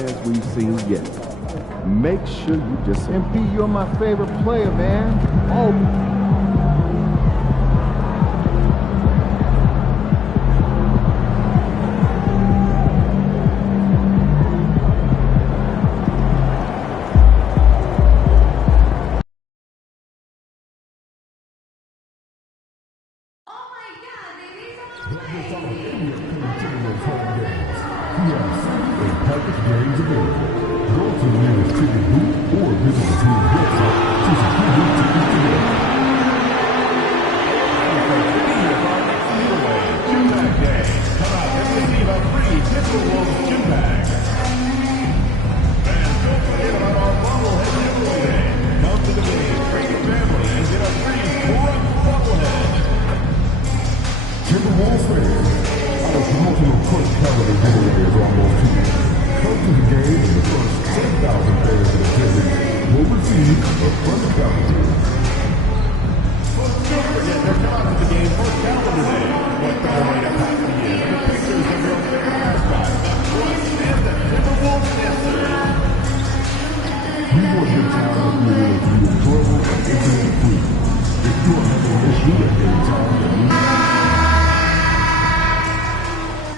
players we've seen yet. Make sure you just... MP, you're my favorite player, man. Oh.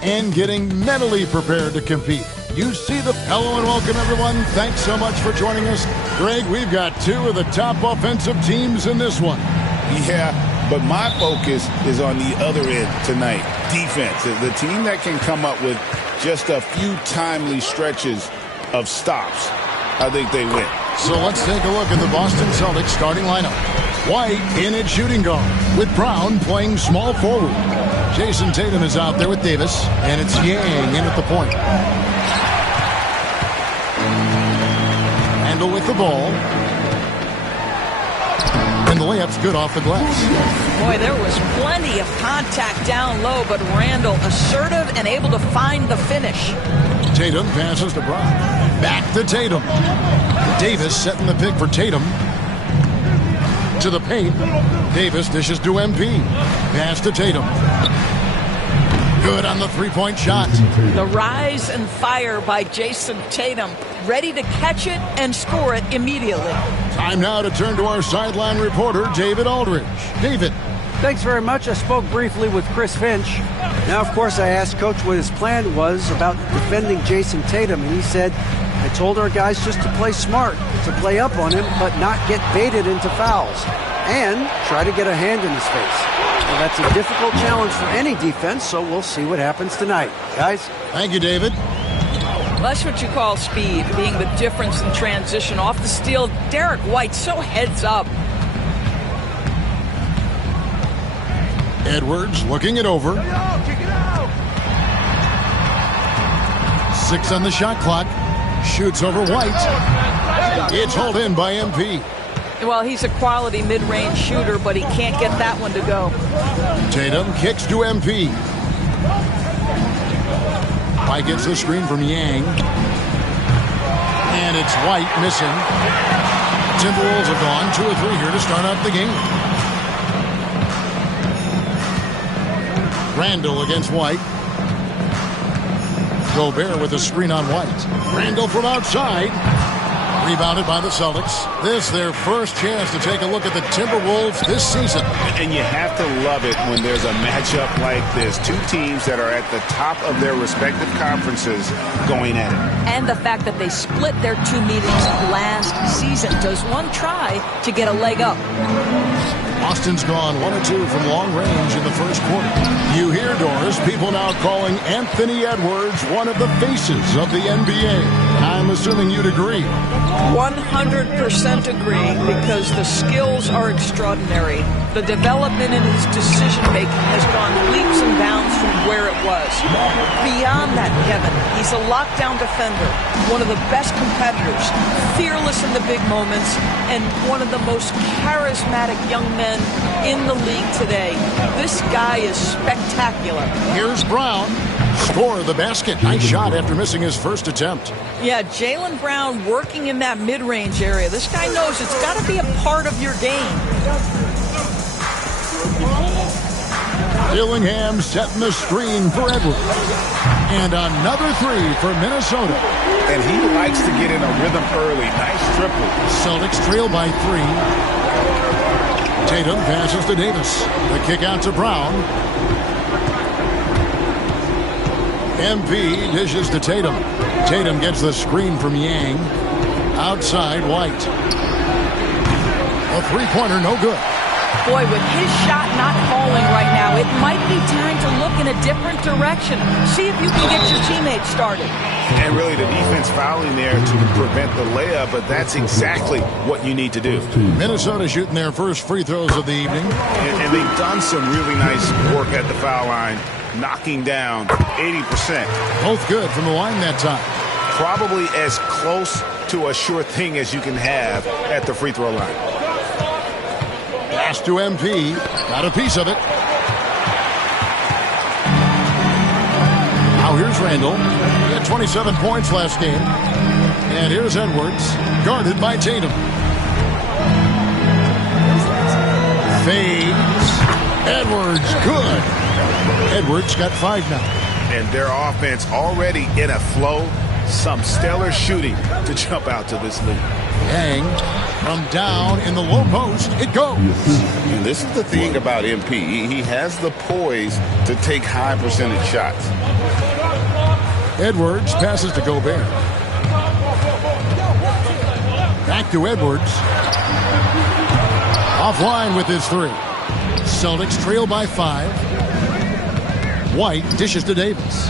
And getting mentally prepared to compete. You see the fellow and welcome everyone. Thanks so much for joining us. Greg, we've got two of the top offensive teams in this one. Yeah, but my focus is on the other end tonight. Defense. The team that can come up with just a few timely stretches of stops, I think they win. So let's take a look at the Boston Celtics starting lineup. White in at shooting guard, with Brown playing small forward. Jason Tatum is out there with Davis, and it's Yang in at the point. Randall with the ball. And the layup's good off the glass. Boy, there was plenty of contact down low, but Randall assertive and able to find the finish. Tatum passes to Brown. Back to Tatum. Davis setting the pick for Tatum. To the paint. Davis dishes to MP. Pass to Tatum. Good on the three-point shot. The rise and fire by Jason Tatum. Ready to catch it and score it immediately. Time now to turn to our sideline reporter, David Aldridge. David. Thanks very much. I spoke briefly with Chris Finch. Now, of course, I asked Coach what his plan was about defending Jason Tatum, and he said, I told our guys just to play smart, to play up on him, but not get baited into fouls, and try to get a hand in his face. Well, that's a difficult challenge for any defense, so we'll see what happens tonight. Guys? Thank you, David. Well, that's what you call speed, being the difference in transition. Off the steal, Derek White so heads up. Edwards looking it over. 6 on the shot clock. Shoots over White. It's hauled in by MP. Well, he's a quality mid-range shooter, but he can't get that one to go. Tatum kicks to MP. White gets the screen from Yang. And it's White missing. Timberwolves have gone 2 or 3 here to start out the game. Randall against White. Gobert with a screen on White. Randall from outside. Rebounded by the Celtics. This their first chance to take a look at the Timberwolves this season. And you have to love it when there's a matchup like this. Two teams that are at the top of their respective conferences going at it. And the fact that they split their 2 meetings last season. Does one try to get a leg up? Boston's gone 1 or 2 from long range in the first quarter. You hear, Doris, people now calling Anthony Edwards one of the faces of the NBA. I'm assuming you'd agree. 100% agree, because the skills are extraordinary. The development in his decision-making has gone leaps and bounds from where it was. Beyond that, Kevin, he's a lockdown defender, one of the best competitors, fearless in the big moments, and one of the most charismatic young men in the league today. This guy is spectacular. Here's Brown. Score the basket. Nice shot after missing his first attempt. Yeah, Jaylen Brown working in that mid-range area. This guy knows it's got to be a part of your game. Dillingham setting the screen for Edwards. And another three for Minnesota. And he likes to get in a rhythm early. Nice triple. Celtics trail by 3. Tatum passes to Davis. The kick out to Brown. MP dishes to Tatum. Tatum gets the screen from Yang. Outside, White. A three-pointer, no good. Boy, with his shot not falling right now, it might be time to look in a different direction. See if you can get your teammates started. And really the defense fouling there to prevent the layup, but that's exactly what you need to do. Minnesota shooting their first free throws of the evening. And they've done some really nice work at the foul line, knocking down 80%. Both good from the line that time. Probably as close to a sure thing as you can have at the free throw line. Pass to MP. Got a piece of it. Now here's Randall. He had 27 points last game. And here's Edwards, guarded by Tatum. Fades. Edwards, good. Edwards got 5 now. And their offense already in a flow. Some stellar shooting to jump out to this lead. Yang from down in the low post. It goes. And this is the thing about MP. He has the poise to take high percentage shots. Edwards passes to Gobert. Back to Edwards. Offline with his 3. Celtics trail by 5. White dishes to Davis.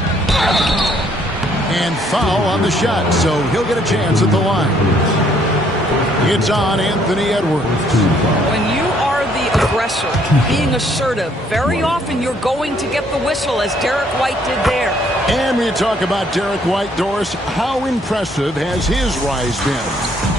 And foul on the shot, so he'll get a chance at the line. It's on Anthony Edwards. When you are the aggressor, being assertive, very often you're going to get the whistle, as Derek White did there. And we talk about Derek White, Doris. How impressive has his rise been?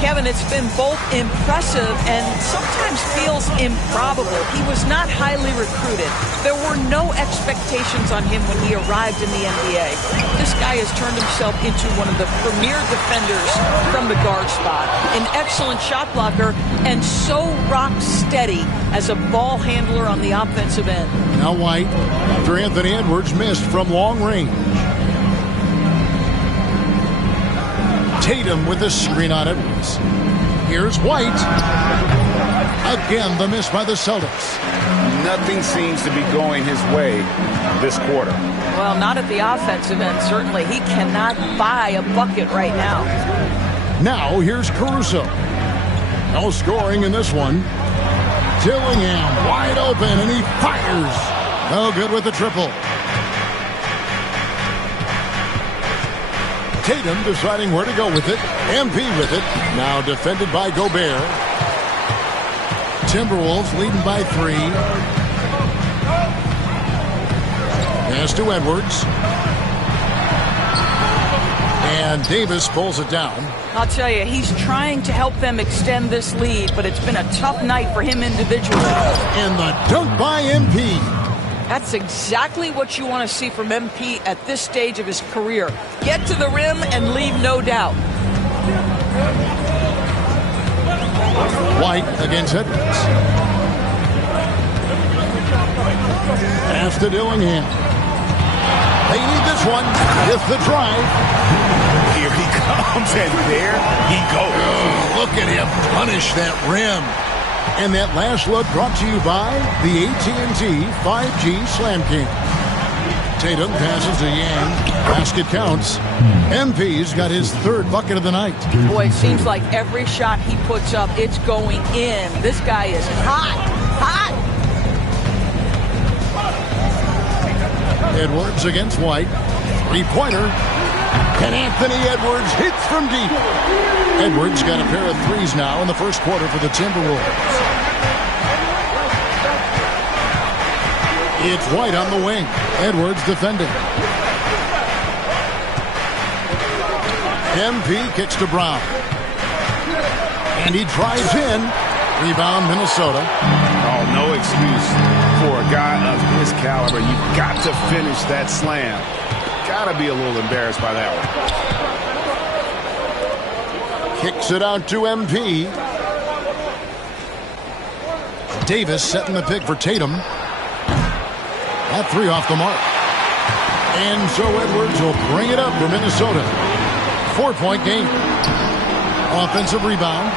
Kevin, it's been both impressive and sometimes feels improbable. He was not highly recruited. There were no expectations on him when he arrived in the NBA. This guy has turned himself into one of the premier defenders from the guard spot. An excellent shot blocker and so rock steady as a ball handler on the offensive end. Now White, after Anthony Edwards missed from long range. Tatum with the screen on Edwards. Here's White. Again, the miss by the Celtics. Nothing seems to be going his way this quarter. Well, not at the offensive end, certainly. He cannot buy a bucket right now. Now, here's Caruso. No scoring in this one. Dillingham wide open, and he fires. No good with the triple. Tatum deciding where to go with it. MP with it. Now defended by Gobert. Timberwolves leading by 3. Pass to Edwards. And Davis pulls it down. I'll tell you, he's trying to help them extend this lead, but it's been a tough night for him individually. And the dunk by MP. That's exactly what you want to see from MP at this stage of his career. Get to the rim and leave no doubt. White against Edwards. Pass to Dillingham. They need this one. With the drive. Here he comes, and there he goes. Oh, look at him punish that rim. And that last look brought to you by the AT&T 5G Slam King. Tatum passes to Yang. Basket counts. MP's got his 3rd bucket of the night. Boy, it seems like every shot he puts up, it's going in. This guy is hot, hot. Edwards against White. 3-pointer. And Anthony Edwards hits from deep. Edwards got a pair of 3s now in the first quarter for the Timberwolves. It's White on the wing. Edwards defending. MP kicks to Brown. And he drives in. Rebound, Minnesota. Oh, no excuse for a guy of his caliber. You've got to finish that slam. Got to be a little embarrassed by that one. Kicks it out to MP. Davis setting the pick for Tatum. That 3 off the mark. And so Edwards will bring it up for Minnesota. 4-point game. Offensive rebound.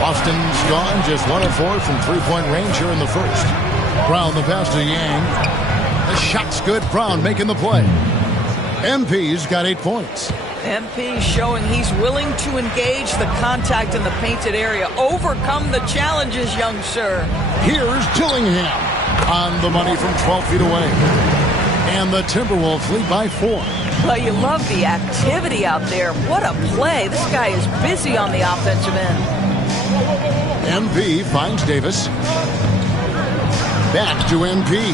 Boston's gone just 1 of 4 from three-point range here in the first. Brown the pass to Yang. The shot's good. Brown making the play. MP's got 8 points. MP showing he's willing to engage the contact in the painted area. Overcome the challenges, young sir. Here's Dillingham on the money from 12 feet away. And the Timberwolves lead by 4. Well, you love the activity out there. What a play. This guy is busy on the offensive end. MP finds Davis. Back to MP.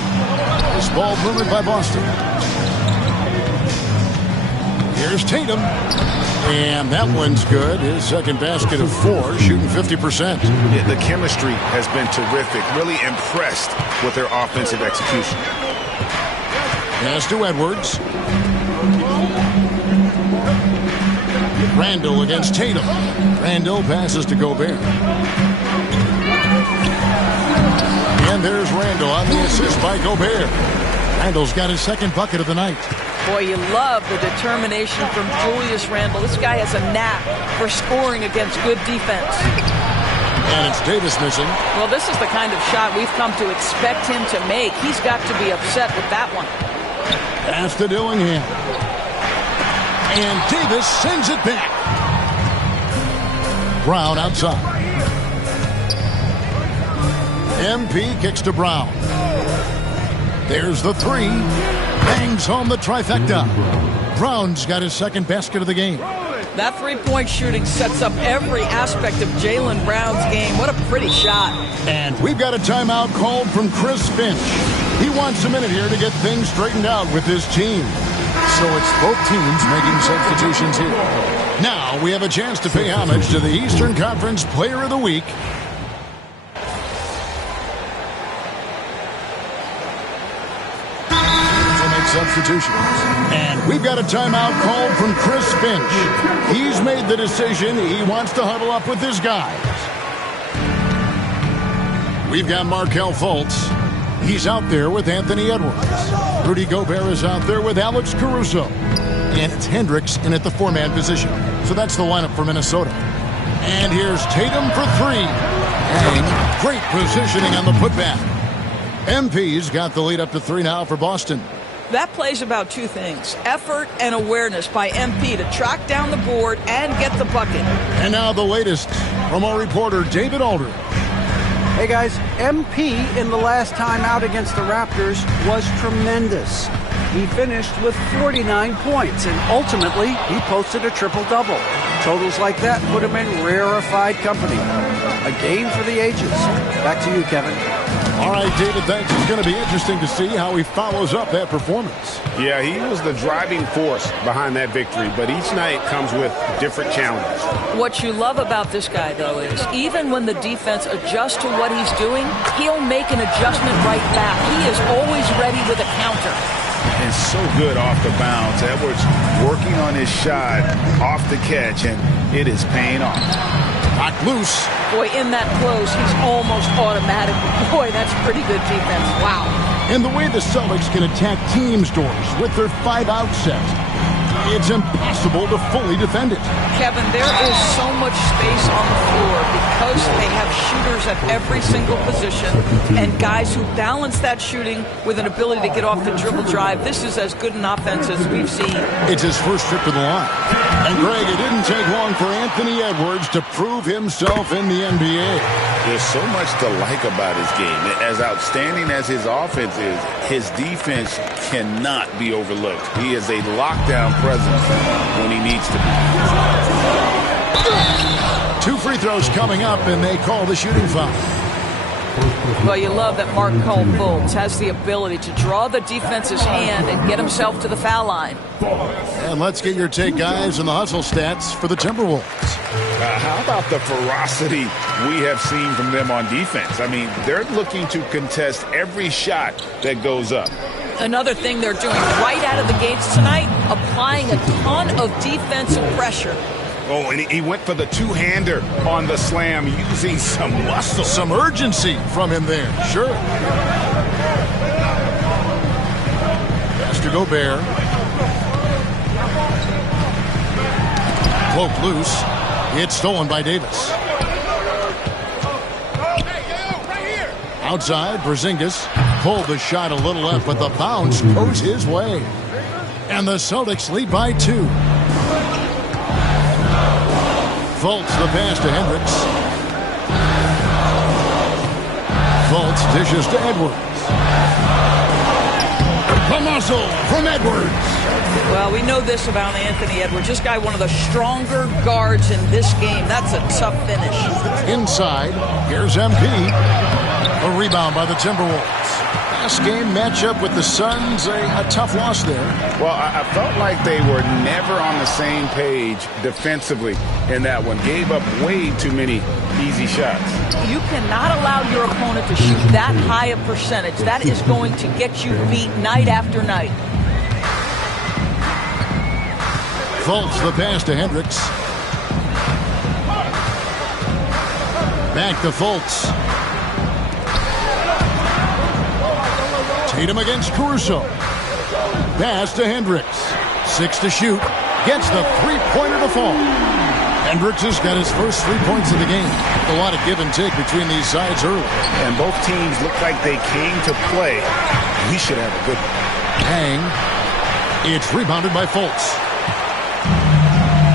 This ball moved by Boston. Here's Tatum. And that one's good. His second basket of 4, shooting 50%. Yeah, the chemistry has been terrific. Really impressed with their offensive execution. Pass to Edwards. Randall against Tatum. Randall passes to Gobert. And there's Randall on the assist by Gobert. Randall's got his second bucket of the night. Boy, you love the determination from Julius Randle. This guy has a knack for scoring against good defense. And it's Davis missing. Well, this is the kind of shot we've come to expect him to make. He's got to be upset with that one. Pass to Dillingham. And Davis sends it back. Brown outside. MP kicks to Brown. There's the 3. Bangs home the trifecta. Brown's got his second basket of the game. That three-point shooting sets up every aspect of Jaylen Brown's game. What a pretty shot. And we've got a timeout called from Chris Finch. He wants a minute here to get things straightened out with his team. So it's both teams making substitutions here. Now we have a chance to pay homage to the Eastern Conference Player of the Week. Substitutions. And we've got a timeout called from Chris Finch. He's made the decision. He wants to huddle up with his guys. We've got Markelle Fultz. He's out there with Anthony Edwards. Rudy Gobert is out there with Alex Caruso. And it's Hendricks in at the 4-man position. So that's the lineup for Minnesota. And here's Tatum for 3. And great positioning on the putback. MP's got the lead up to 3 now for Boston. That plays about 2 things. Effort and awareness by MP to track down the board and get the bucket. And now the latest from our reporter, David Aldridge. Hey guys, MP in the last time out against the Raptors was tremendous. He finished with 49 points, and ultimately he posted a triple-double. Totals like that put him in rarefied company. A game for the ages. Back to you, Kevin. All right, David, thanks. It's going to be interesting to see how he follows up that performance. Yeah, he was the driving force behind that victory, but each night comes with different challenges. What you love about this guy, though, is even when the defense adjusts to what he's doing, he'll make an adjustment right back. He is always ready with a counter. And so good off the bounce. Edwards working on his shot off the catch, and it is paying off. Knocked loose. Boy, in that close, he's almost automatic. Boy, that's pretty good defense. Wow. And the way the Celtics can attack teams' doors with their 5-out set, it's impossible to fully defend it. Kevin, there is so much space on the floor because they have shooters at every single position and guys who balance that shooting with an ability to get off the dribble drive. This is as good an offense as we've seen. It's his first trip to the line. And, Greg, it didn't take long for Anthony Edwards to prove himself in the NBA. There's so much to like about his game. As outstanding as his offense is, his defense cannot be overlooked. He is a lockdown presence when he needs to be. 2 free throws coming up, and they call the shooting foul. Well, you love that Markelle Fultz has the ability to draw the defense's hand and get himself to the foul line. And let's get your take, guys, on the hustle stats for the Timberwolves. How about the ferocity we have seen from them on defense? I mean, they're looking to contest every shot that goes up. Another thing they're doing right out of the gates tonight, applying a ton of defensive pressure. Oh, and he went for the two-hander on the slam, using some muscle. Some urgency from him there, sure. to Gobert. Cloaked loose. It's stolen by Davis. Outside, Porzingis pulled the shot a little left, but the bounce goes his way. And the Celtics lead by 2. Fultz the pass to Hendricks. Fultz dishes to Edwards. The muscle from Edwards. Well, we know this about Anthony Edwards. This guy, one of the stronger guards in this game. That's a tough finish. Inside, here's MP. A rebound by the Timberwolves. Last game matchup with the Suns, a tough loss there. Well, I felt like they were never on the same page defensively in that one. Gave up way too many easy shots. You cannot allow your opponent to shoot that high a percentage. That is going to get you beat night after night. Fultz the pass to Hendricks. Back to Fultz. Tatum against Caruso. Pass to Hendricks. 6 to shoot. Gets the three-pointer to fall. Hendricks has got his first 3 points of the game. A lot of give and take between these sides early. And both teams look like they came to play. We should have a good one. Hang. It's rebounded by Fultz.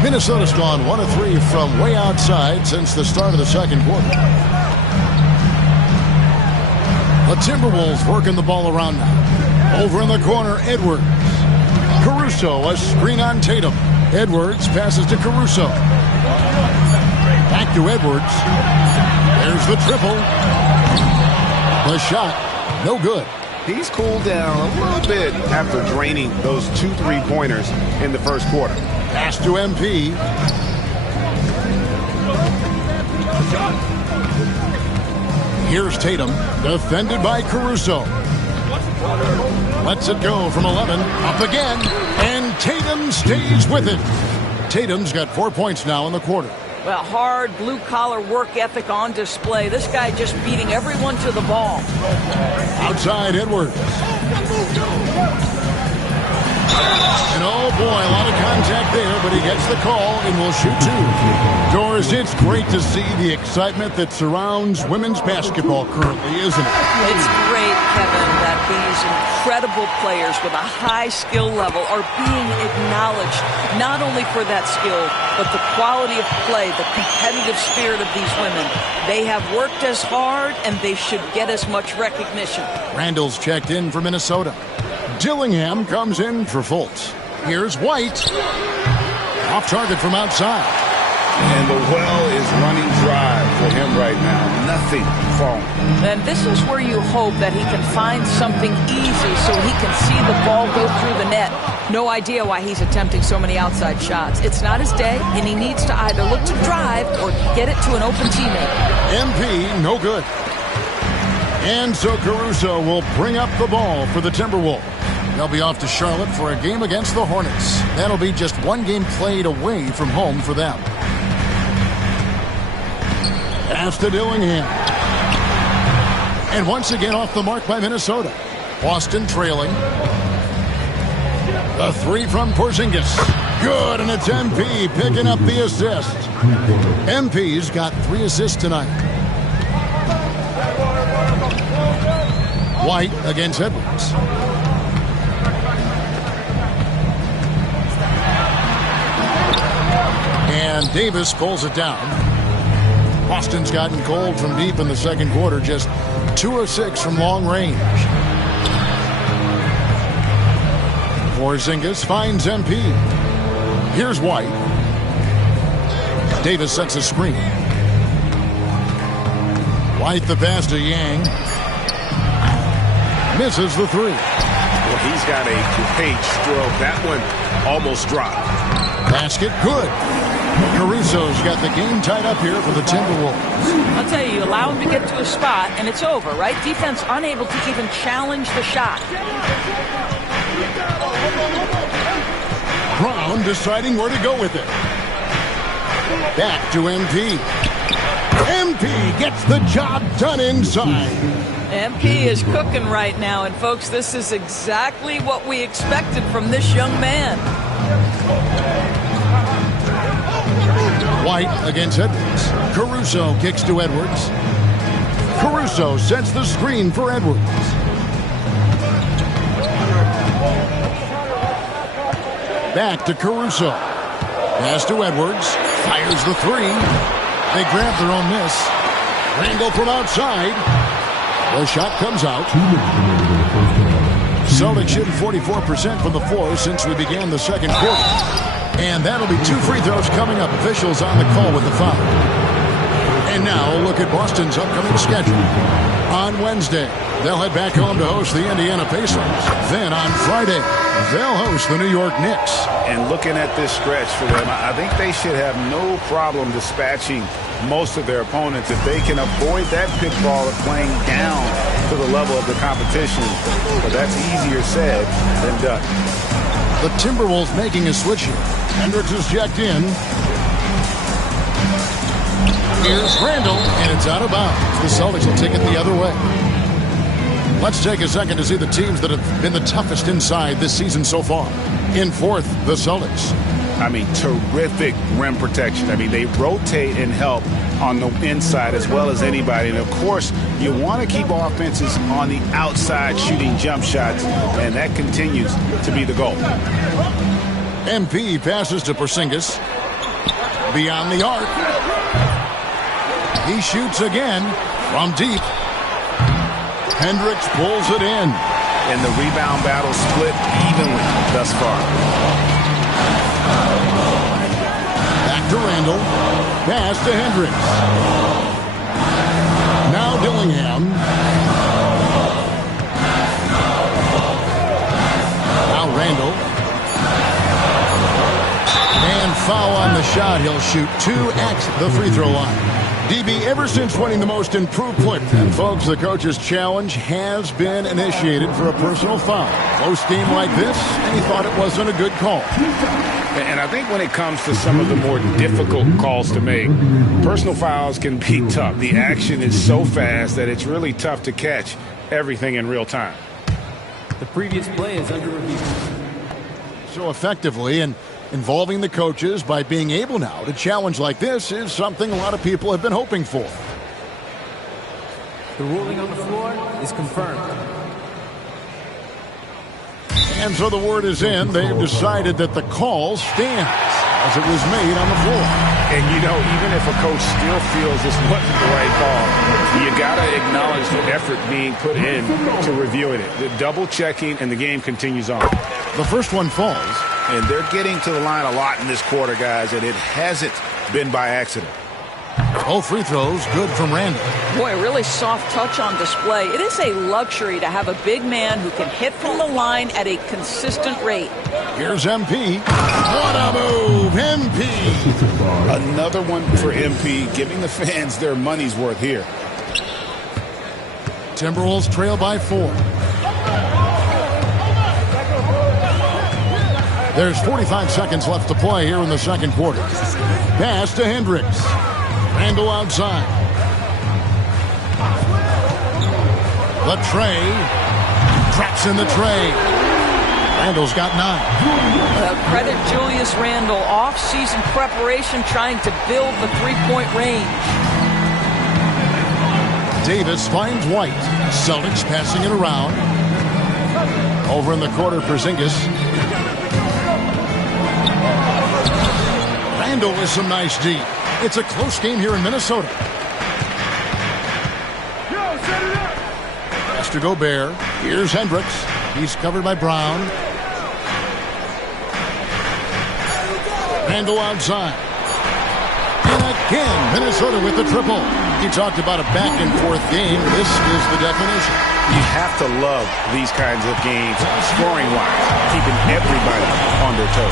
Minnesota's gone 1 of 3 from way outside since the start of the second quarter. The Timberwolves working the ball around now. Over in the corner, Edwards. Caruso, a screen on Tatum. Edwards passes to Caruso. Back to Edwards. There's the triple. The shot, no good. He's cooled down a little bit after draining those 2 3-pointers in the first quarter. Pass to MP. Here's Tatum, defended by Caruso. Lets it go from 11, up again, and Tatum stays with it. Tatum's got 4 points now in the quarter. Well, hard blue-collar work ethic on display. This guy just beating everyone to the ball. Outside, Edwards. And oh boy, a lot of contact there, but he gets the call and will shoot 2. Doris, it's great to see the excitement that surrounds women's basketball currently, isn't it? It's great, Kevin, that these incredible players with a high skill level are being acknowledged, not only for that skill, but the quality of play, the competitive spirit of these women. They have worked as hard, and they should get as much recognition. Randall's checked in for Minnesota. Dillingham comes in for Fultz. Here's White. Off target from outside. And the well is running dry for him right now. Nothing falling. And this is where you hope that he can find something easy so he can see the ball go through the net. No idea why he's attempting so many outside shots. It's not his day, and he needs to either look to drive or get it to an open teammate. MP, no good. And so Caruso will bring up the ball for the Timberwolves. They'll be off to Charlotte for a game against the Hornets. That'll be just 1 game played away from home for them. Pass to Dillingham. And once again off the mark by Minnesota. Boston trailing. The 3 from Porzingis. Good, and it's MP picking up the assist. MP's got 3 assists tonight. White against Edwards. And Davis pulls it down. Boston's gotten cold from deep in the second quarter, just 2 of 6 from long range. Porzingis finds MP. Here's White. Davis sets a screen. White the pass to Yang. Misses the 3. Well, he's got a great stroke. That one almost dropped. Basket good. Caruso's got the game tied up here for the Timberwolves. I'll tell you allow him to get to a spot, and it's over, right? Defense unable to even challenge the shot. Brown deciding where to go with it. Back to MP. MP gets the job done inside. MP is cooking right now, and folks, this is exactly what we expected from this young man. White against Edwards. Caruso kicks to Edwards. Caruso sets the screen for Edwards. Back to Caruso. Pass to Edwards. Fires the three. They grab their own miss. Randall from outside. The shot comes out. Celtics shooting 44% from the floor since we began the second quarter. And that'll be 2 free throws coming up. Officials on the call with the foul. And now a look at Boston's upcoming schedule. On Wednesday, they'll head back home to host the Indiana Pacers. Then on Friday, they'll host the New York Knicks. And looking at this stretch for them, I think they should have no problem dispatching most of their opponents if they can avoid that pitfall of playing down to the level of the competition. But that's easier said than done. The Timberwolves making a switch here. Hendricks is checked in. Here's Randall, and it's out of bounds. The Celtics will take it the other way. Let's take a second to see the teams that have been the toughest inside this season so far. In fourth, the Celtics. I mean, terrific rim protection. I mean, they rotate and help on the inside as well as anybody. And, of course, you want to keep offenses on the outside shooting jump shots, and that continues to be the goal. MP passes to Porzingis. Beyond the arc. He shoots again from deep. Hendricks pulls it in. And the rebound battle split evenly thus far. Back to Randall. Pass to Hendricks. Now Dillingham. Now Randall. And foul on the shot. He'll shoot 2 at the free throw line. DB, ever since winning the most improved player, and folks, the coach's challenge has been initiated for a personal foul. Close game like this, and he thought it wasn't a good call. And I think when it comes to some of the more difficult calls to make, personal fouls can be tough. The action is so fast that it's really tough to catch everything in real time. The previous play is under review. So effectively, and involving the coaches by being able now to challenge like this is something a lot of people have been hoping for. The ruling on the floor is confirmed. And so the word is in. They've decided that the call stands as it was made on the floor. And, you know, even if a coach still feels this wasn't the right call, you got to acknowledge the effort being put in to reviewing it. The double checking, and the game continues on. The first one falls. And they're getting to the line a lot in this quarter, guys, and it hasn't been by accident. Both free throws good from Randall. Boy, really soft touch on display. It is a luxury to have a big man who can hit from the line at a consistent rate. Here's MP. What a move, MP. Another one for MP, giving the fans their money's worth here. Timberwolves trail by 4. There's 45 seconds left to play here in the second quarter. Pass to Hendricks. Randall outside. The tray. Traps in the tray. Randall's got 9. Credit Julius Randle. Off-season preparation trying to build the three-point range. Davis finds White. Celtics passing it around. Over in the corner, Porzingis. Randall with some nice D. It's a close game here in Minnesota. Pass to Gobert. Here's Hendricks. He's covered by Brown. Randall outside. And again, Minnesota with the triple. He talked about a back-and-forth game. This is the definition. You have to love these kinds of games, scoring-wise, keeping everybody on their toes.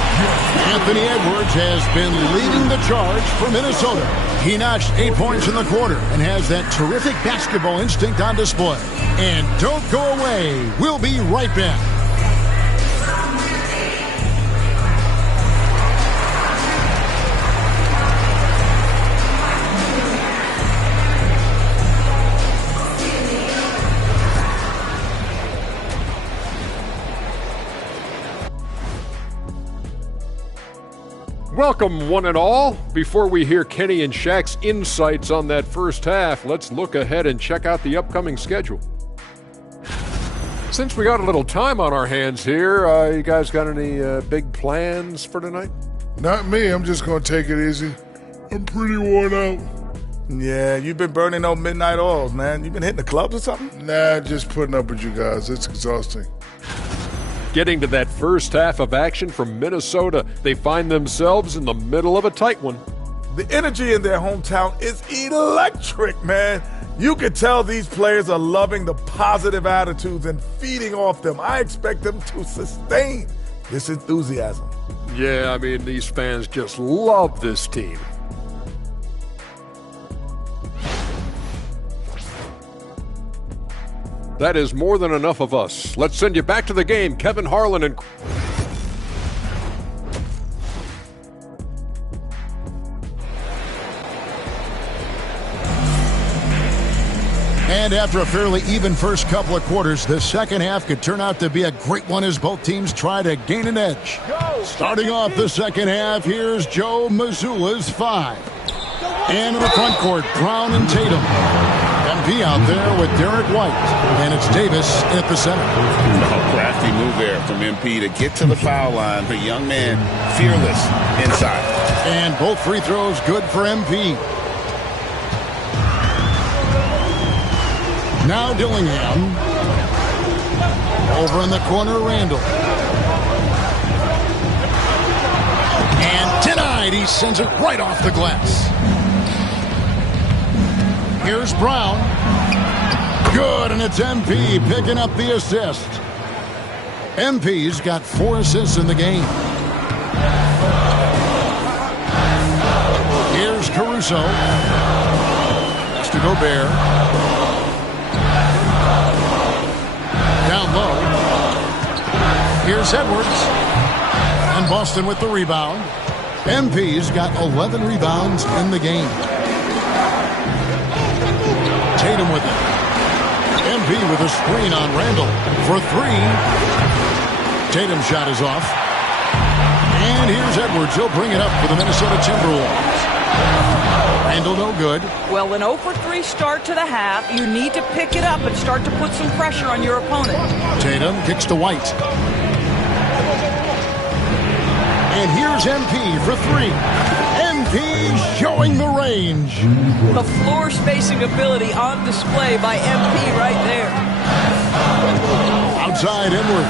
Anthony Edwards has been leading the charge for Minnesota. He notched 8 points in the quarter and has that terrific basketball instinct on display. And don't go away. We'll be right back. Welcome, one and all. Before we hear Kenny and Shaq's insights on that first half, let's look ahead and check out the upcoming schedule. Since we got a little time on our hands here, you guys got any big plans for tonight? Not me. I'm just going to take it easy. I'm pretty worn out. Yeah, you've been burning those midnight oils, man. You been hitting the clubs or something? Nah, just putting up with you guys. It's exhausting. Getting to that first half of action from Minnesota, they find themselves in the middle of a tight one. The energy in their hometown is electric, man. You can tell these players are loving the positive attitudes and feeding off them. I expect them to sustain this enthusiasm. Yeah, I mean, these fans just love this team. That is more than enough of us. Let's send you back to the game, Kevin Harlan and... And after a fairly even first couple of quarters, the second half could turn out to be a great one as both teams try to gain an edge. Starting off the second half, here's Joe Mazzulla's 5. And in the front court, Brown and Tatum. MP out there with Derek White. And it's Davis at the center. Crafty move there from MP to get to the foul line. The young man, fearless inside. And both free throws good for MP. Now Dillingham. Over in the corner, Randall. And denied. He sends it right off the glass. Here's Brown. Good, and it's MP picking up the assist. MP's got 4 assists in the game. Here's Caruso. Next to Gobert. Down low. Here's Edwards. And Boston with the rebound. MP's got 11 rebounds in the game. Tatum with it. MP with a screen on Randall for 3. Tatum's shot is off. And here's Edwards. He'll bring it up for the Minnesota Timberwolves. Randall no good. Well, an 0 for 3 start to the half. You need to pick it up and start to put some pressure on your opponent. Tatum kicks to White. And here's MP for 3. MP showing the range. The floor spacing ability on display by MP right there. Outside inward.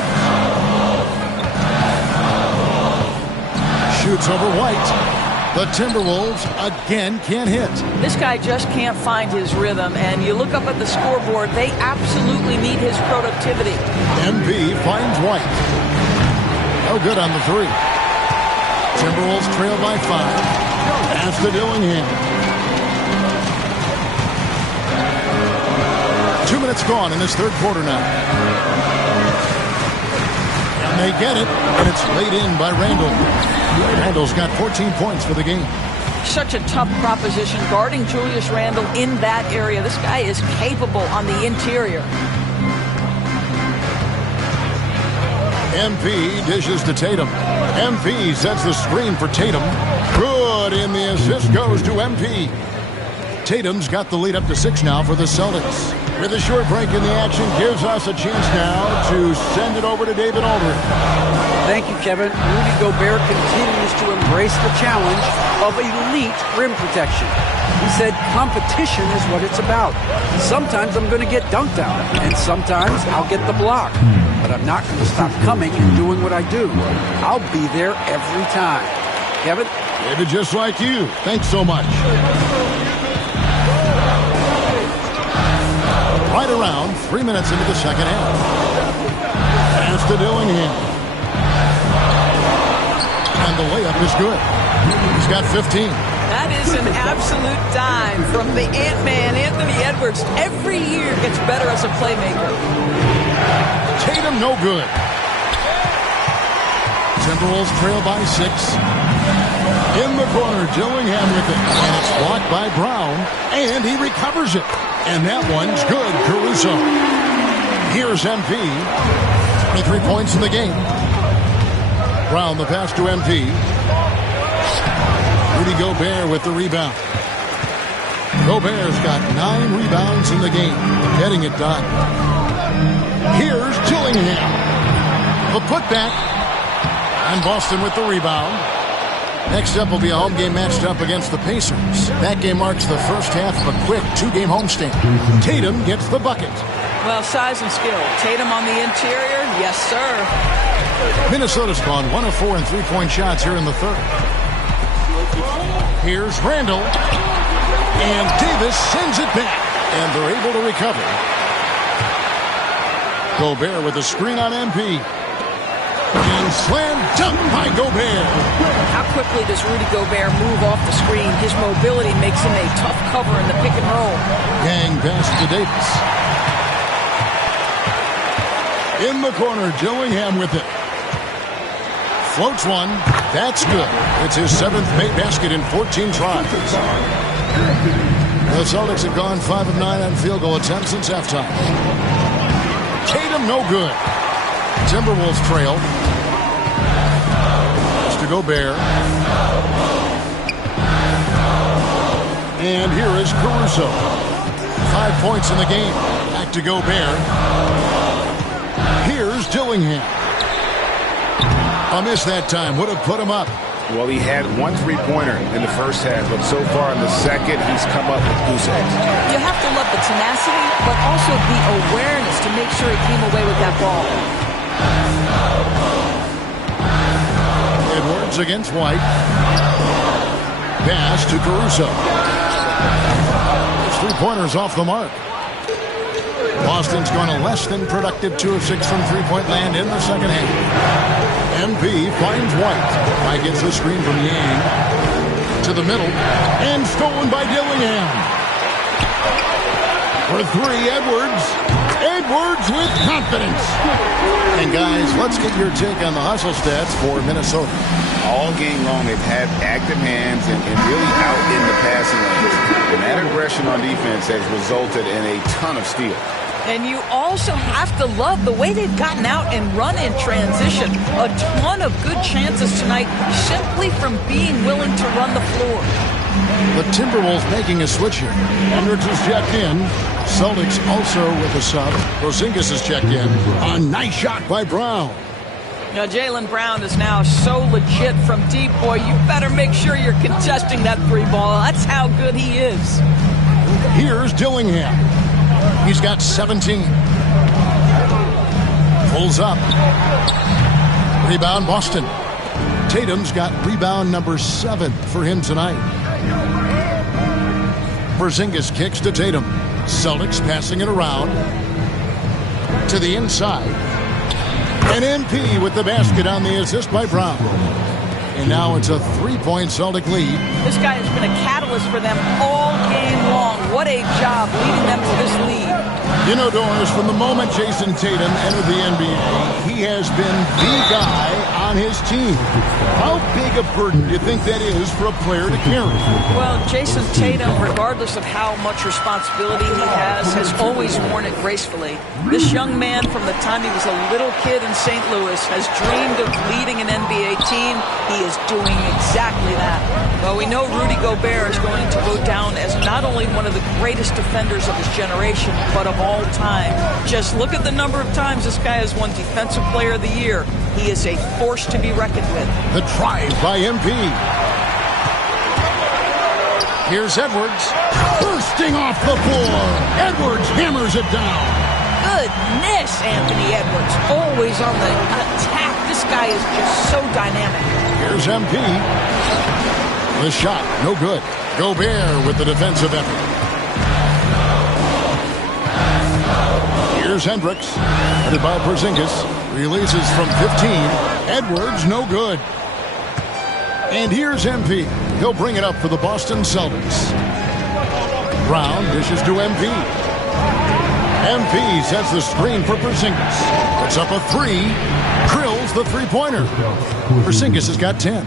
Shoots over White. The Timberwolves again can't hit. This guy just can't find his rhythm, and you look up at the scoreboard, they absolutely need his productivity. MP finds White. No good on the 3. Timberwolves trail by 5. Pass to Dillingham. 2 minutes gone in this third quarter now. And they get it, and it's laid in by Randall. Randall's got 14 points for the game. Such a tough proposition guarding Julius Randle in that area. This guy is capable on the interior. MP dishes to Tatum. MP sets the screen for Tatum. Good, and the assist goes to MP. Tatum's got the lead up to 6 now for the Celtics. With a short break in the action, gives us a chance now to send it over to David Aldridge. Thank you, Kevin. Rudy Gobert continues to embrace the challenge of elite rim protection. He said competition is what it's about. Sometimes I'm going to get dunked out, and sometimes I'll get the block. But I'm not going to stop coming and doing what I do. I'll be there every time. Kevin? David, just like you. Thanks so much. Right around 3 minutes into the second half. Pass to Dillingham. And the layup is good. He's got 15. That is an absolute dime from the Ant-Man, Anthony Edwards. Every year gets better as a playmaker. Tatum no good. Timberwolves trail by 6. In the corner, Dillingham with it. And it's blocked by Brown. And he recovers it. And that one's good, Caruso. Here's MP. 23 points in the game. Brown, the pass to MP. Rudy Gobert with the rebound. Gobert's got 9 rebounds in the game, getting it done. Here's Dillingham. The putback. And Boston with the rebound. Next up will be a home game matched up against the Pacers. That game marks the first half of a quick 2-game homestand. Tatum gets the bucket. Well, size and skill. Tatum on the interior, yes, sir. Minnesota's gone 1 of 4 in 3-point shots here in the third. Here's Randall. And Davis sends it back. And they're able to recover. Gobert with a screen on MP. And slam dunk by Gobert. How quickly does Rudy Gobert move off the screen? His mobility makes him a tough cover in the pick and roll. Gang pass to Davis. In the corner, Dillingham with it. Floats one. That's good. It's his 7th made basket in 14 tries. The Celtics have gone 5 of 9 on field goal attempts since halftime. Tatum no good. Timberwolves trail. It's to Gobert. And here is Caruso. 5 points in the game. Back to Gobert. Here's Dillingham. A miss that time. Would have put him up. Well, he had 1 3-pointer in the first half, but so far in the second, he's come up with goose eggs. You have to love the tenacity, but also the awareness to make sure he came away with that ball. Edwards against White. Pass to Caruso. His 3-pointers off the mark. Boston's gone a less than productive 2 of 6 from 3-point land in the second half. MP finds White. White gets the screen from Yang. To the middle. And stolen by Dillingham. For 3, Edwards. Edwards with confidence. And guys, let's get your take on the hustle stats for Minnesota. All game long, they've had active hands and really out in the passing lanes. And that aggression on defense has resulted in a ton of steals. And you also have to love the way they've gotten out and run in transition. A ton of good chances tonight simply from being willing to run the floor. The Timberwolves making a switch here. Hendricks is checked in. Celtics also with a sub. Porzingis is checked in. A nice shot by Brown. Now, Jaylen Brown is now so legit from deep, boy. You better make sure you're contesting that 3-ball. That's how good he is. Here's Dillingham. He's got 17. Pulls up. Rebound Boston. Tatum's got rebound number 7 for him tonight. Porzingis kicks to Tatum. Celtics passing it around. To the inside. And MP with the basket on the assist by Brown. And now it's a 3-point Celtic lead. This guy has been a catalyst for them all game long. What a job leading them to this lead. You know, Doris, from the moment Jason Tatum entered the NBA, he has been the guy on his team. How big a burden do you think that is for a player to carry? Well, Jason Tatum, regardless of how much responsibility he has always worn it gracefully. This young man, from the time he was a little kid in St. Louis, has dreamed of leading an NBA team. He is doing exactly that. Well, we know Rudy Gobert is going to go down as not only one of the greatest defenders of his generation, but of all time. Just look at the number of times this guy has won Defensive Player of the Year. He is a force to be reckoned with. The drive by MP. Here's Edwards. Bursting off the floor. Edwards hammers it down. Goodness, Anthony Edwards. Always on the attack. This guy is just so dynamic. Here's MP. The shot, no good. Gobert with the defensive effort. Here's Hendricks. Headed by Porzingis. Releases from 15. Edwards, no good. And here's MP. He'll bring it up for the Boston Celtics. Brown dishes to MP. MP sets the screen for Porzingis. Puts up a 3. Drills the 3-pointer. Porzingis has got 10.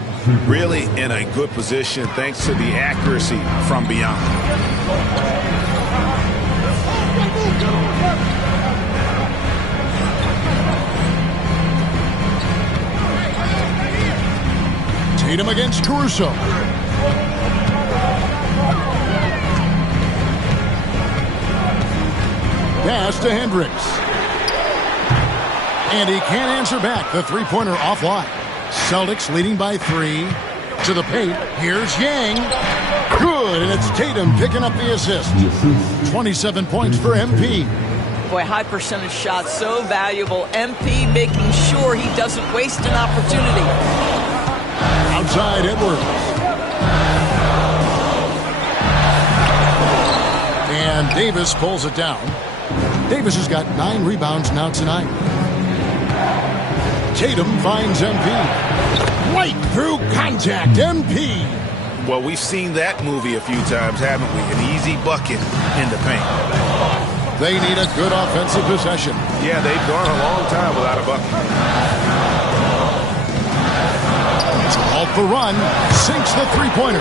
Really in a good position thanks to the accuracy from beyond. Tatum against Caruso. Pass to Hendricks. And he can't answer back. The three-pointer offline. Celtics leading by 3. To the paint. Here's Yang. Good, and it's Tatum picking up the assist. 27 points for MP. Boy, high percentage shots, so valuable. MP making sure he doesn't waste an opportunity. Outside Edwards. And Davis pulls it down. Davis has got 9 rebounds now tonight. Tatum finds MP. Right through contact, MP. Well, we've seen that movie a few times, haven't we? An easy bucket in the paint. They need a good offensive possession. Yeah, they've gone a long time without a bucket. Off the run, sinks the three-pointer.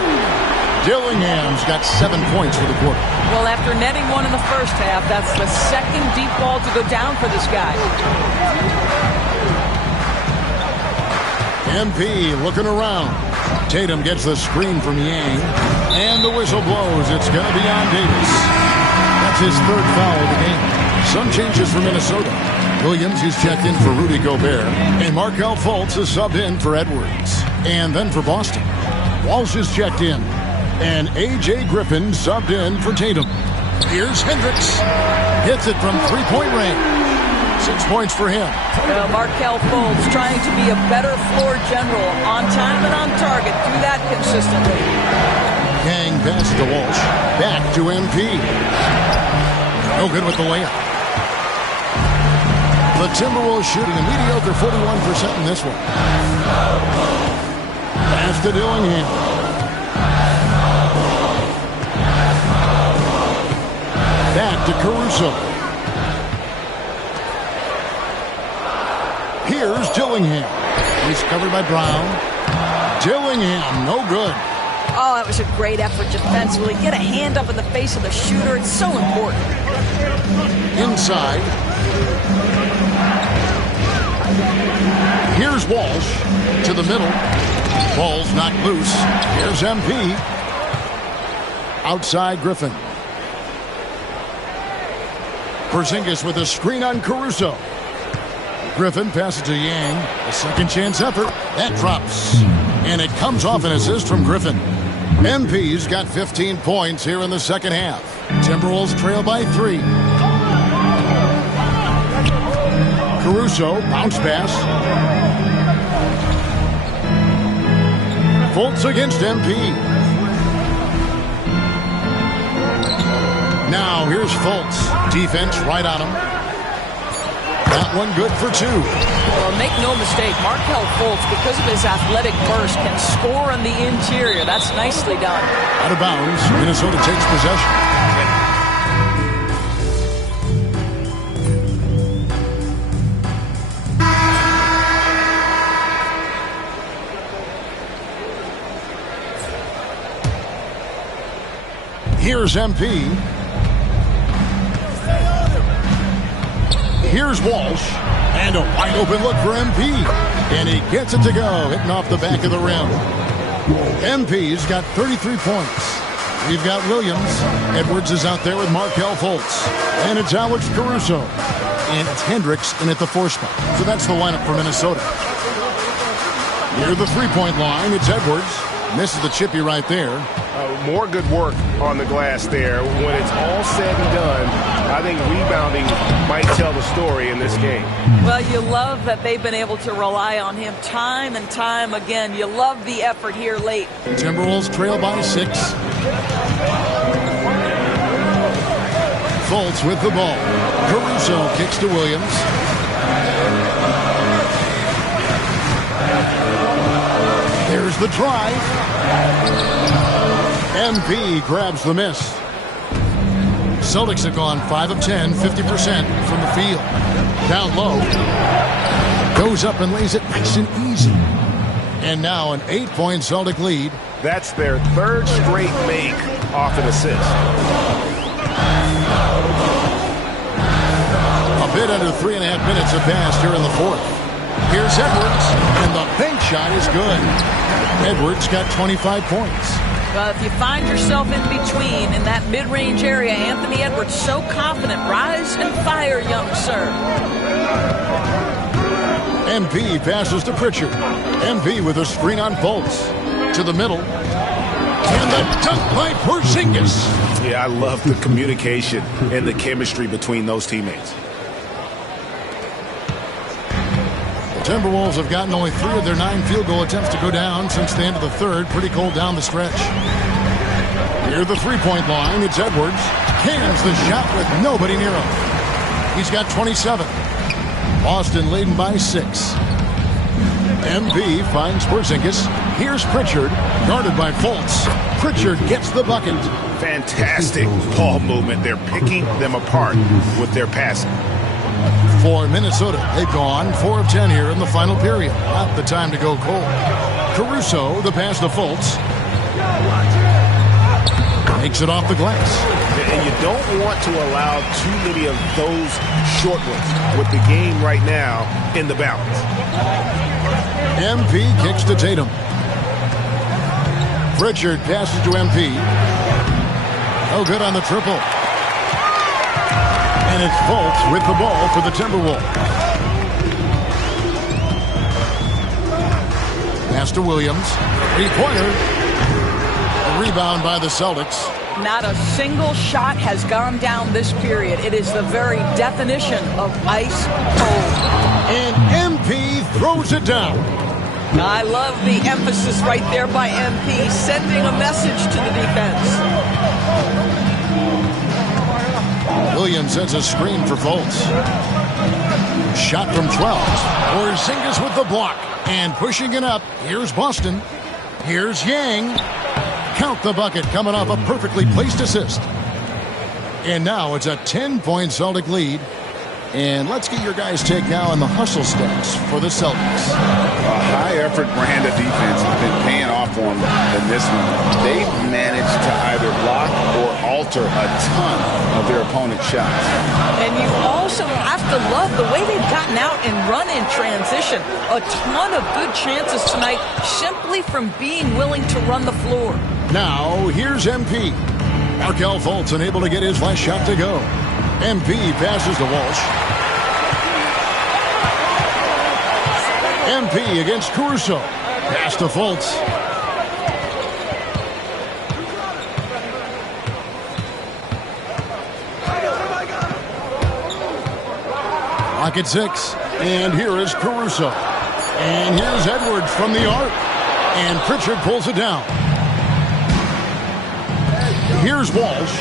Dillingham's got 7 points for the quarter. Well, after netting one in the first half, that's the second deep ball to go down for this guy. MP looking around. Tatum gets the screen from Yang. And the whistle blows. It's going to be on Davis. That's his 3rd foul of the game. Some changes for Minnesota. Williams is checked in for Rudy Gobert. And Markelle Fultz is subbed in for Edwards. And then for Boston, Walsh is checked in. And A.J. Griffin subbed in for Tatum. Here's Hendricks. Hits it from three-point range. 6 points for him. Markelle Fultz trying to be a better floor general. On time and on target. Do that consistently. Yang pass to Walsh. Back to MP. No good with the layup. The Timberwolves shooting a mediocre 41% in this one. Pass to Dillingham. Back to Caruso. Here's Dillingham. He's covered by Brown. Dillingham, no good. Oh, that was a great effort defensively. Get a hand up in the face of the shooter. It's so important. Inside. Here's Walsh to the middle. Ball's knocked loose. Here's MP. Outside Griffin. Porzingis with a screen on Caruso. Griffin passes to Yang. A second chance effort. That drops. And it comes off an assist from Griffin. MP's got 15 points here in the second half. Timberwolves trail by 3. Caruso, bounce pass. Fultz against MP. Now here's Fultz. Defense right on him. That one good for 2. Well, make no mistake, Markelle Fultz, because of his athletic burst, can score on the interior. That's nicely done. Out of bounds. Minnesota takes possession. Here's MP. Here's Walsh. And a wide open look for MP. And he gets it to go, hitting off the back of the rim. MP's got 33 points. We've got Williams. Edwards is out there with Markelle Fultz. And it's Alex Caruso. And it's Hendricks in at the 4 spot. So that's the lineup for Minnesota. Near the three-point line, it's Edwards. Misses the chippy right there. More good work on the glass there. When it's all said and done, I think rebounding might tell the story in this game. Well, you love that they've been able to rely on him time and time again. You love the effort here late. Timberwolves trail by 6. Fultz with the ball. Caruso kicks to Williams. There's the drive. MP grabs the miss. Celtics have gone 5 of 10, 50% from the field. Down low. Goes up and lays it nice and easy. And now an 8-point Celtic lead. That's their 3rd straight make off an assist. A bit under 3.5 minutes have passed here in the 4th. Here's Edwards, and the bank shot is good. Edwards got 25 points. Well, if you find yourself in between in that mid-range area, Anthony Edwards so confident. Rise and fire, young sir. MP passes to Pritchard. MP with a screen on Fultz. To the middle. And the dunk by Porzingis. Yeah, I love the communication and the chemistry between those teammates. The Timberwolves have gotten only 3 of their 9 field goal attempts to go down since the end of the third. Pretty cold down the stretch. Near the three-point line, it's Edwards. Cans the shot with nobody near him. He's got 27. Boston leading by 6. MP finds Porzingis. Here's Pritchard, guarded by Fultz. Pritchard gets the bucket. Fantastic ball movement. They're picking them apart with their passing. For Minnesota, they've gone 4 of 10 here in the final period. Not the time to go cold. Caruso, the pass to Fultz. Makes it off the glass. And you don't want to allow too many of those short ones with the game right now in the balance. MP kicks to Tatum. Pritchard passes to MP. No good on the triple. And it's Fultz with the ball for the Timberwolves. Pass to Williams. 3-pointer. A rebound by the Celtics. Not a single shot has gone down this period. It is the very definition of ice cold. And MP throws it down. I love the emphasis right there by MP, sending a message to the defense. Williams sets a screen for Fultz. Shot from 12. Porzingis with the block. And pushing it up. Here's Boston. Here's Yang. Count the bucket coming off a perfectly placed assist. And now it's a 10-point Celtic lead. And let's get your guys' take now on the hustle stats for the Celtics. A high-effort brand of defense has been paying off for them in this one. They've managed to either block or alter a ton of their opponent's shots. And you also have to love the way they've gotten out and run in transition. A ton of good chances tonight simply from being willing to run the floor. Now, here's MP. Markelle Fultz unable to get his last shot to go. MP passes to Walsh. MP against Caruso. Pass to Fultz. Clock at 6. And here is Caruso. And here's Edwards from the arc. And Pritchard pulls it down. Here's Walsh.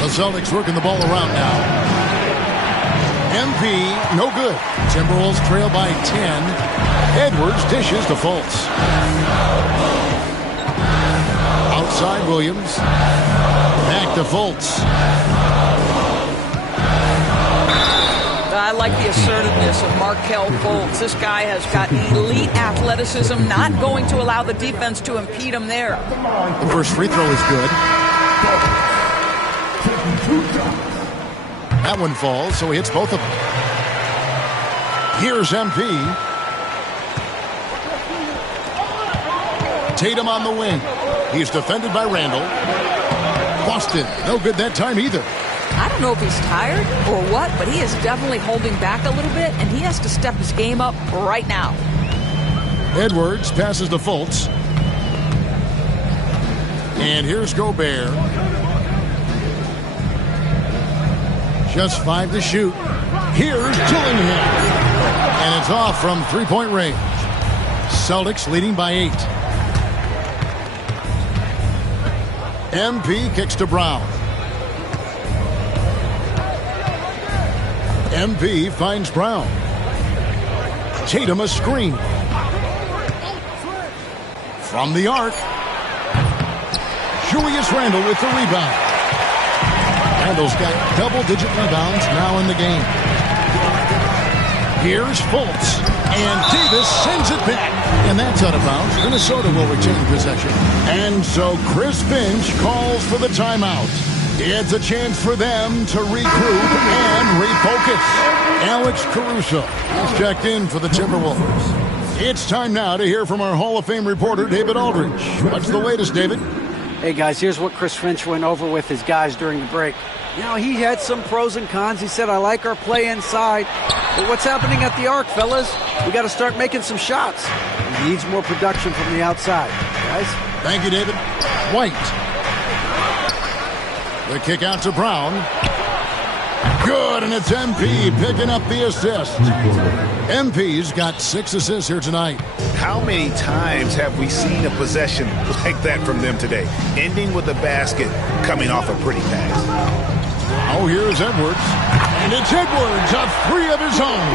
The Celtics working the ball around now. MP, no good. Timberwolves trail by 10. Edwards dishes to Fultz. Outside Williams. Back to Fultz. I like the assertiveness of Markelle Fultz. This guy has got elite athleticism, not going to allow the defense to impede him there. The first free throw is good. That one falls, so he hits both of them. Here's MP. Tatum on the wing. He's defended by Randall. Boston, no good that time either. I don't know if he's tired or what, but he is definitely holding back a little bit, and he has to step his game up right now. Edwards passes to Fultz. And here's Gobert. Just 5 to shoot. Here's Dillingham. And it's off from three-point range. Celtics leading by 8. MP kicks to Brown. MP finds Brown. Tatum a screen. From the arc. Julius Randle with the rebound. Randle's got double-digit rebounds now in the game. Here's Fultz. And Davis sends it back. And that's out of bounds. Minnesota will retain possession. And so Chris Finch calls for the timeout. It's a chance for them to regroup and refocus. Alex Caruso is checked in for the Timberwolves. It's time now to hear from our Hall of Fame reporter, David Aldridge. What's the latest, David? Hey, guys, here's what Chris Finch went over with his guys during the break. You know, he had some pros and cons. He said, I like our play inside. But what's happening at the arc, fellas? We got to start making some shots. He needs more production from the outside. Guys? Thank you, David. White. The kick out to Brown. Good, and it's MP picking up the assist. MP's got 6 assists here tonight. How many times have we seen a possession like that from them today? Ending with a basket, coming off a pretty pass. Oh, here's Edwards. And it's Edwards, a 3 of his own.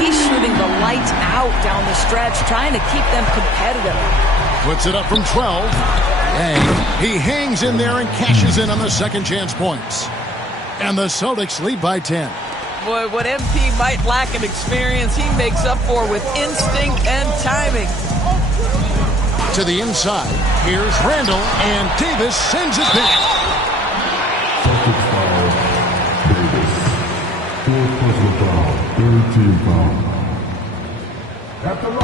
He's shooting the lights out down the stretch, trying to keep them competitive. Puts it up from 12. And he hangs in there and cashes in on the second chance points. And the Celtics lead by 10. Boy, what MP might lack in experience, he makes up for with instinct and timing. To the inside, here's Randall, and Davis sends it back. Celtics foul. Davis. 4th personal foul. 3rd team foul.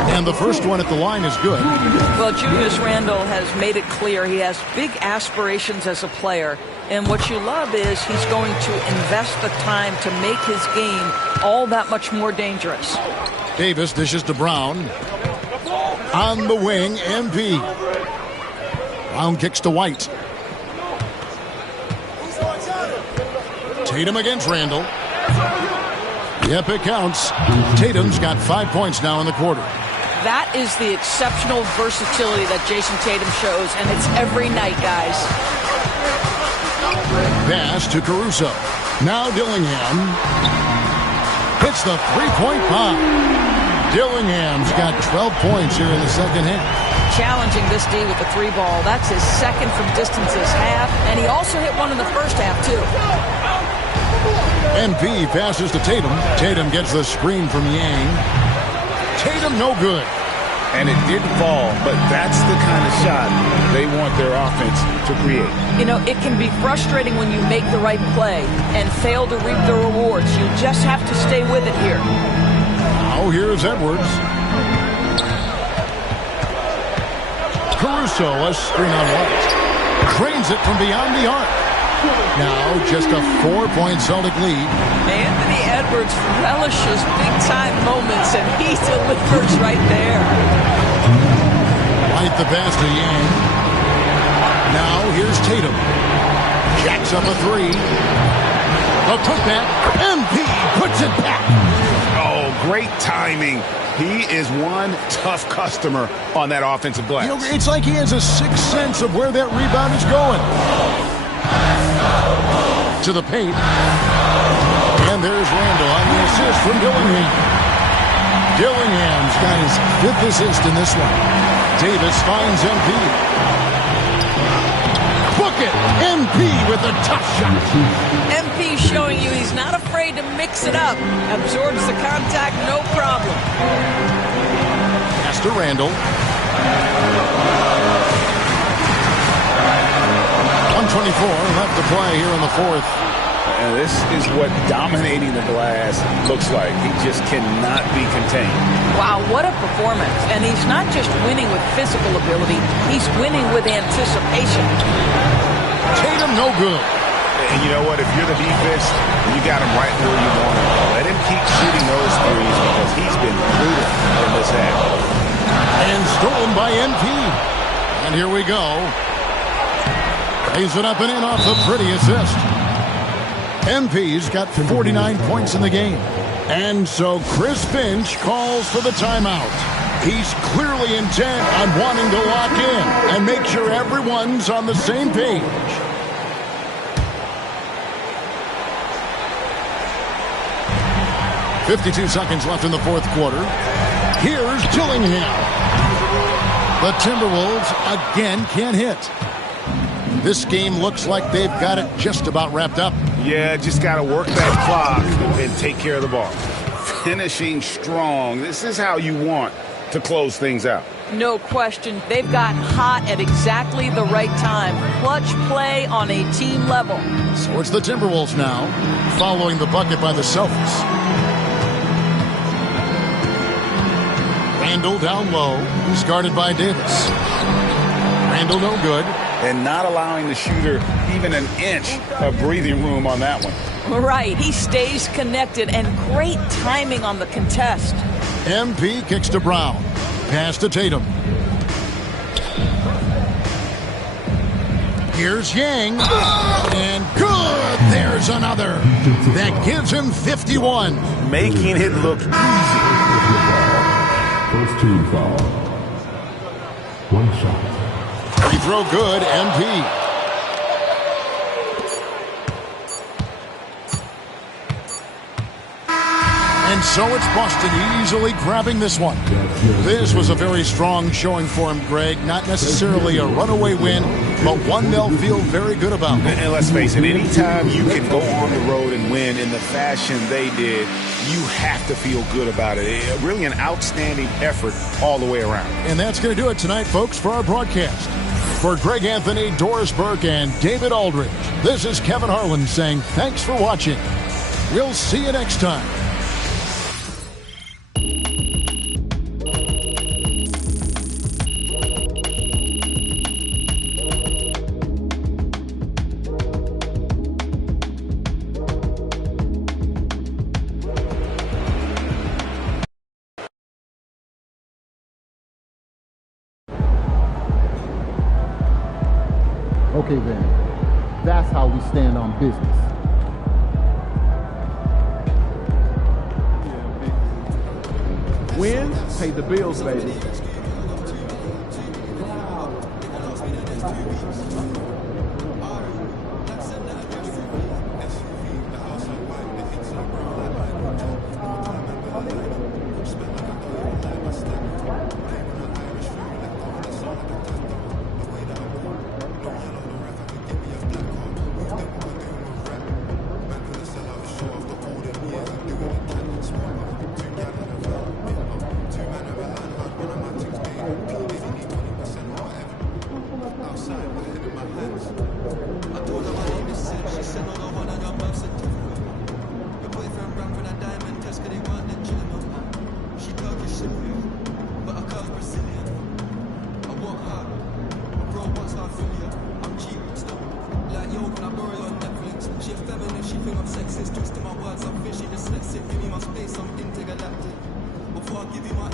And the first one at the line is good. Well, Julius Randle has made it clear he has big aspirations as a player. And what you love is he's going to invest the time to make his game all that much more dangerous. Davis dishes to Brown. On the wing, MP. Brown kicks to White. Tatum against Randall. Yep, it counts. Tatum's got 5 points now in the quarter. That is the exceptional versatility that Jason Tatum shows, and it's every night, guys. Pass to Caruso. Now Dillingham hits the three-point bomb. Dillingham's got 12 points here in the second half. Challenging this D with the 3 ball. That's his second from distance this half, and he also hit one in the first half, too. MP passes to Tatum. Tatum gets the screen from Yang. Tatum no good. And it didn't fall, but that's the kind of shot they want their offense to create. You know, it can be frustrating when you make the right play and fail to reap the rewards. You just have to stay with it here. Now here's Edwards. Caruso, a screen on White. Cranes it from beyond the arc. Now just a 4-point Celtic lead. Anthony Edwards relishes big-time moments, and he delivers right there. White the pass to Yang. Now here's Tatum. Jacks up a 3. A putback. MP puts it back. Oh, great timing. He is one tough customer on that offensive glass. You know, it's like he has a sixth sense of where that rebound is going. To the paint. And there's Randall on the assist from Dillingham. Dillingham's got his 5th assist in this one. Davis finds MP. Book it! MP with a tough shot. MP showing you he's not afraid to mix it up. Absorbs the contact, no problem. Pass to Randall. 124 left to play here in the 4th. And this is what dominating the glass looks like. He just cannot be contained. Wow, what a performance. And he's not just winning with physical ability, he's winning with anticipation. Tatum no good. And you know what? If you're the defense, you got him right where you want him. Let him keep shooting those threes because he's been brutal in this half. And stolen by MP. And here we go. Lays it up and in off the pretty assist. MP's got 49 points in the game. And so Chris Finch calls for the timeout. He's clearly intent on wanting to lock in and make sure everyone's on the same page. .52 seconds left in the 4th quarter. Here's Dillingham. The Timberwolves again can't hit. This game looks like they've got it just about wrapped up. Yeah, just got to work that clock and take care of the ball. Finishing strong. This is how you want to close things out. No question. They've got hot at exactly the right time. Clutch play on a team level. So it's the Timberwolves now, following the bucket by the Celtics. Randall down low. He's guarded by Davis. Randall no good. And not allowing the shooter even an inch of breathing room on that one. Right. He stays connected, and great timing on the contest. MP kicks to Brown. Pass to Tatum. Here's Yang. And good. There's another. That gives him 51. Making it look easy. First team foul. One shot. Free throw good, MP. And so it's Boston easily grabbing this one. This was a very strong showing for him, Greg. Not necessarily a runaway win, but one they'll feel very good about. And let's face it, anytime you can go on the road and win in the fashion they did, you have to feel good about it. Really an outstanding effort all the way around. And that's going to do it tonight, folks, for our broadcast. For Greg Anthony, Doris Burke, and David Aldridge, this is Kevin Harlan saying thanks for watching. We'll see you next time. Okay then, that's how we stand on business. Win, pay the bills, baby. Twisting my words, I'm fishy, dyslexic. Give me my space, I'm intergalactic. Before I give you my